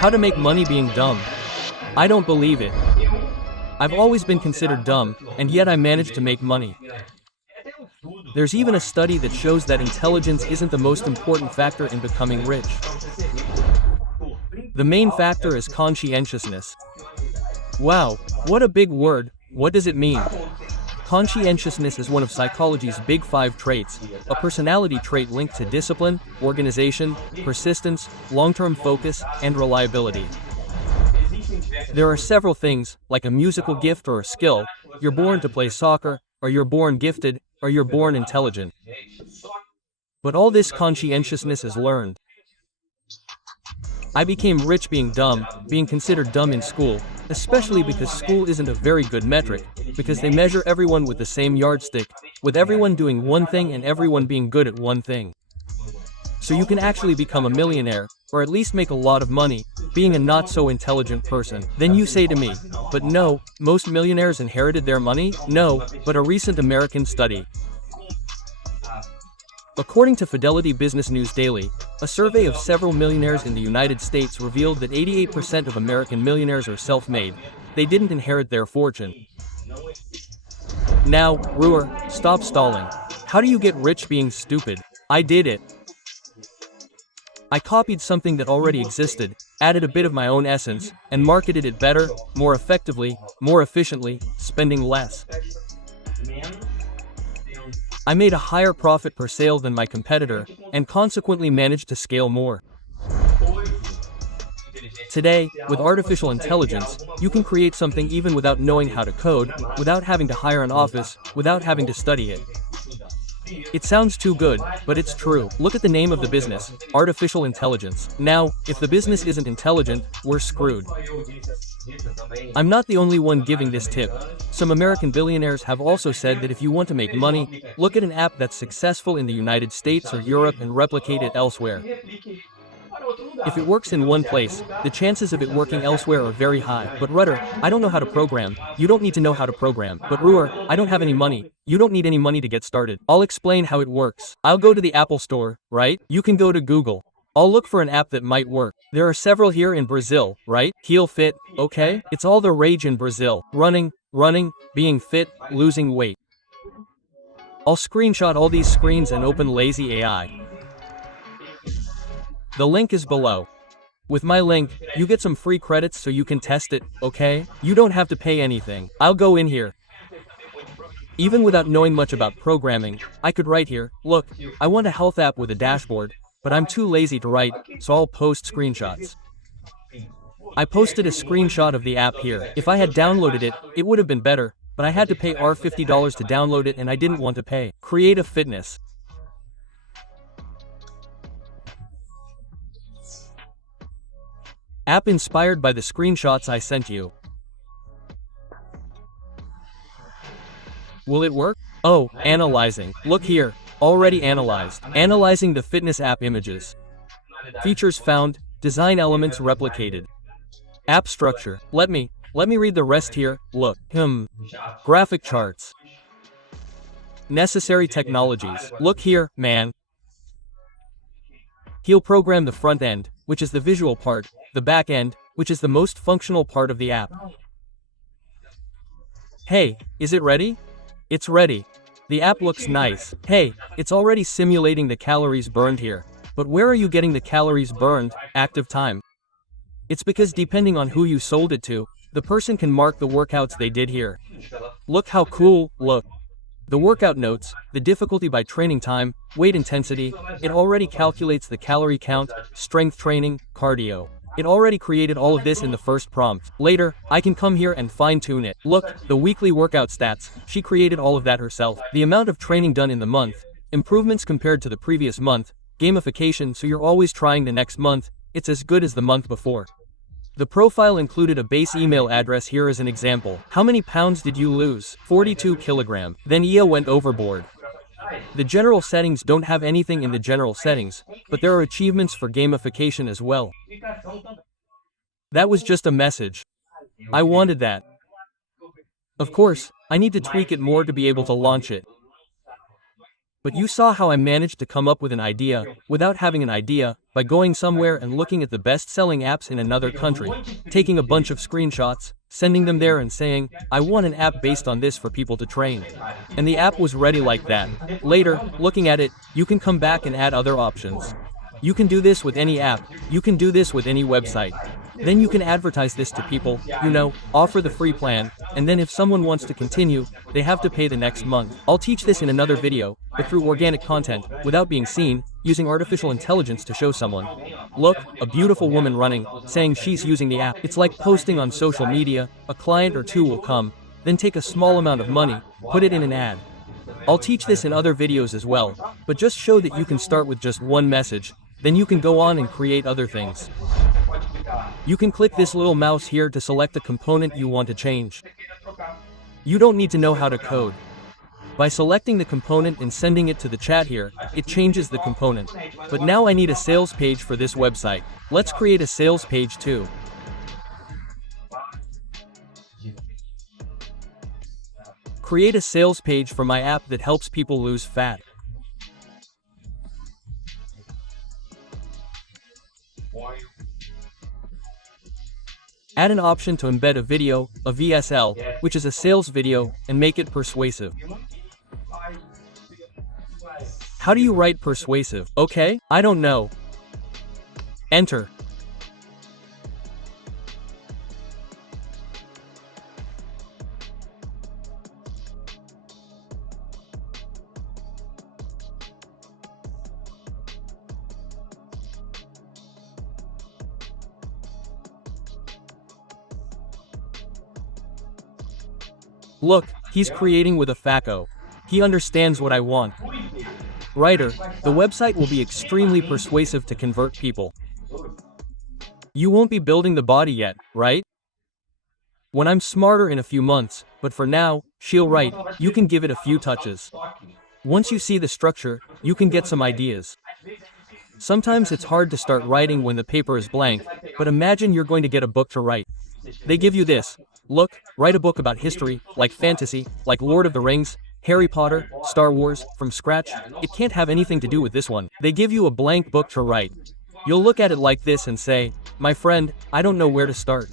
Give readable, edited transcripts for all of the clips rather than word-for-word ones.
How to make money being dumb. I don't believe it. I've always been considered dumb, and yet I managed to make money. There's even a study that shows that intelligence isn't the most important factor in becoming rich. The main factor is conscientiousness. Wow, what a big word. What does it mean? Conscientiousness is one of psychology's big 5 traits, a personality trait linked to discipline, organization, persistence, long-term focus, and reliability. There are several things, like a musical gift or a skill. You're born to play soccer, or you're born gifted, or you're born intelligent. But all this conscientiousness is learned. I became rich being dumb, being considered dumb in school, especially because school isn't a very good metric, because they measure everyone with the same yardstick, with everyone doing one thing and everyone being good at one thing. So you can actually become a millionaire, or at least make a lot of money, being a not-so-intelligent person. Then you say to me, but no, most millionaires inherited their money? No, but a recent American study. According to Fidelity Business News Daily, a survey of several millionaires in the United States revealed that 88% of American millionaires are self-made. They didn't inherit their fortune. Now, Ruyter, stop stalling. How do you get rich being stupid? I did it. I copied something that already existed, added a bit of my own essence, and marketed it better, more effectively, more efficiently, spending less. I made a higher profit per sale than my competitor, and consequently managed to scale more. Today, with artificial intelligence, you can create something even without knowing how to code, without having to hire an office, without having to study it. It sounds too good, but it's true. Look at the name of the business, artificial intelligence. Now, if the business isn't intelligent, we're screwed. I'm not the only one giving this tip. Some American billionaires have also said that if you want to make money, look at an app that's successful in the United States or Europe and replicate it elsewhere. If it works in one place, the chances of it working elsewhere are very high. But Ruyter, I don't know how to program. You don't need to know how to program. But Ruyter, I don't have any money. You don't need any money to get started. I'll explain how it works. I'll go to the Apple Store, right? You can go to Google. I'll look for an app that might work. There are several here in Brazil, right? Heel fit, okay? It's all the rage in Brazil. Running, being fit, losing weight. I'll screenshot all these screens and open Lazy AI. The link is below. With my link, you get some free credits so you can test it, okay? You don't have to pay anything. I'll go in here. Even without knowing much about programming, I could write here, look, I want a health app with a dashboard, but I'm too lazy to write, so I'll post screenshots. I posted a screenshot of the app here. If I had downloaded it, it would have been better, but I had to pay $50 to download it and I didn't want to pay. Creative Fitness. App inspired by the screenshots I sent you. Will it work? Oh, analyzing. Look here. Already analyzed. Analyzing the fitness app images. Features found. Design elements replicated. App structure. Let me read the rest here. Look. Graphic charts. Necessary technologies. Look here, man. He'll program the front end, which is the visual part, the back end, which is the most functional part of the app. Hey, is it ready? It's ready. The app looks nice. Hey, it's already simulating the calories burned here. But where are you getting the calories burned, active time? It's because depending on who you sold it to, the person can mark the workouts they did here. Look how cool, look. The workout notes, the difficulty by training time, weight intensity, it already calculates the calorie count, strength training, cardio. It already created all of this in the first prompt. Later, I can come here and fine-tune it. Look, the weekly workout stats, she created all of that herself. The amount of training done in the month, improvements compared to the previous month, gamification so you're always trying the next month, it's as good as the month before. The profile included a base email address here as an example. How many pounds did you lose? 42 kilograms. Then IA went overboard. The general settings don't have anything in the general settings, but there are achievements for gamification as well. That was just a message. I wanted that. Of course, I need to tweak it more to be able to launch it. But you saw how I managed to come up with an idea, without having an idea, by going somewhere and looking at the best-selling apps in another country, taking a bunch of screenshots, sending them there and saying, I want an app based on this for people to train. And the app was ready like that. Later, looking at it, you can come back and add other options. You can do this with any app, you can do this with any website. Then you can advertise this to people, offer the free plan, and then if someone wants to continue, they have to pay the next month. I'll teach this in another video, but through organic content, without being seen, using artificial intelligence to show someone. Look, a beautiful woman running, saying she's using the app. It's like posting on social media, a client or two will come, then take a small amount of money, put it in an ad. I'll teach this in other videos as well, but just show that you can start with just one message, then you can go on and create other things. You can click this little mouse here to select the component you want to change. You don't need to know how to code. By selecting the component and sending it to the chat here, it changes the component. But now I need a sales page for this website. Let's create a sales page too. Create a sales page for my app that helps people lose fat. Add an option to embed a video, a VSL, which is a sales video, and make it persuasive. How do you write persuasive? Okay, I don't know. Enter. Look, he's creating with a FAQ. He understands what I want. Ruyter, the website will be extremely persuasive to convert people. You won't be building the body yet, right? When I'm smarter in a few months, but for now, she'll write, you can give it a few touches. Once you see the structure, you can get some ideas. Sometimes it's hard to start writing when the paper is blank, but imagine you're going to get a book to write. They give you this. Look, write a book about history, like fantasy, like Lord of the Rings, Harry Potter, Star Wars, from scratch. It can't have anything to do with this one. They give you a blank book to write. You'll look at it like this and say, my friend, I don't know where to start.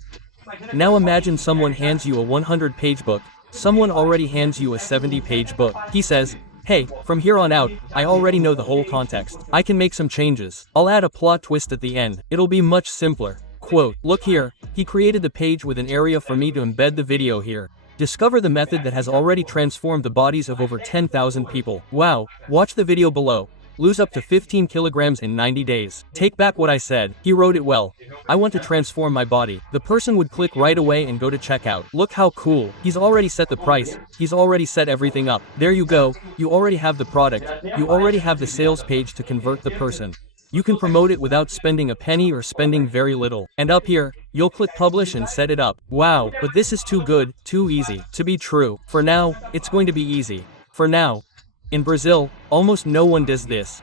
Now imagine someone hands you a 100-page book. Someone already hands you a 70-page book. He says, hey, from here on out, I already know the whole context. I can make some changes. I'll add a plot twist at the end. It'll be much simpler. Quote, look here, he created the page with an area for me to embed the video here. Discover the method that has already transformed the bodies of over 10,000 people. Wow, watch the video below. Lose up to 15 kilograms in 90 days. Take back what I said. He wrote it well. I want to transform my body. The person would click right away and go to checkout. Look how cool. He's already set the price. He's already set everything up. There you go. You already have the product. You already have the sales page to convert the person. You can promote it without spending a penny or spending very little. And up here, you'll click publish and set it up. Wow, but this is too good, too easy to be true. For now, it's going to be easy. For now. In Brazil, almost no one does this.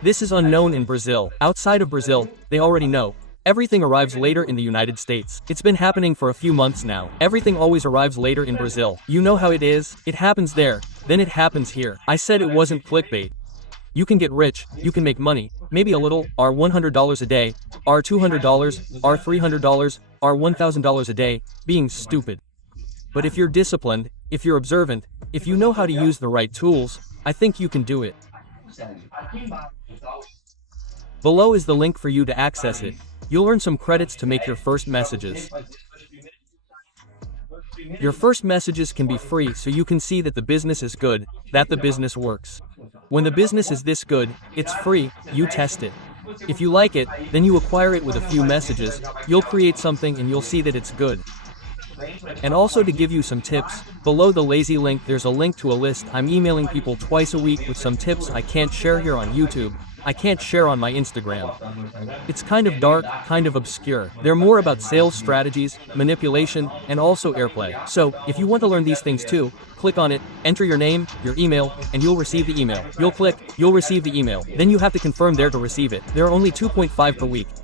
This is unknown in Brazil. Outside of Brazil, they already know. Everything arrives later in the United States. It's been happening for a few months now. Everything always arrives later in Brazil. You know how it is? It happens there, then it happens here. I said it wasn't clickbait. You can get rich, you can make money, maybe a little, or $100 a day, or $200, or $300, or $1,000 a day, being stupid. But if you're disciplined, if you're observant, if you know how to use the right tools, I think you can do it. Below is the link for you to access it. You'll earn some credits to make your first messages. Your first messages can be free so you can see that the business is good, that the business works. When the business is this good, it's free, you test it. If you like it, then you acquire it with a few messages, you'll create something and you'll see that it's good. And also to give you some tips, below the lazy link there's a link to a list I'm emailing people twice a week with some tips I can't share here on YouTube, I can't share on my Instagram. It's kind of dark, kind of obscure. They're more about sales strategies, manipulation, and also airplay. So, if you want to learn these things too, click on it, enter your name, your email, and you'll receive the email. You'll click, you'll receive the email. Then you have to confirm there to receive it. There are only 2.5 per week.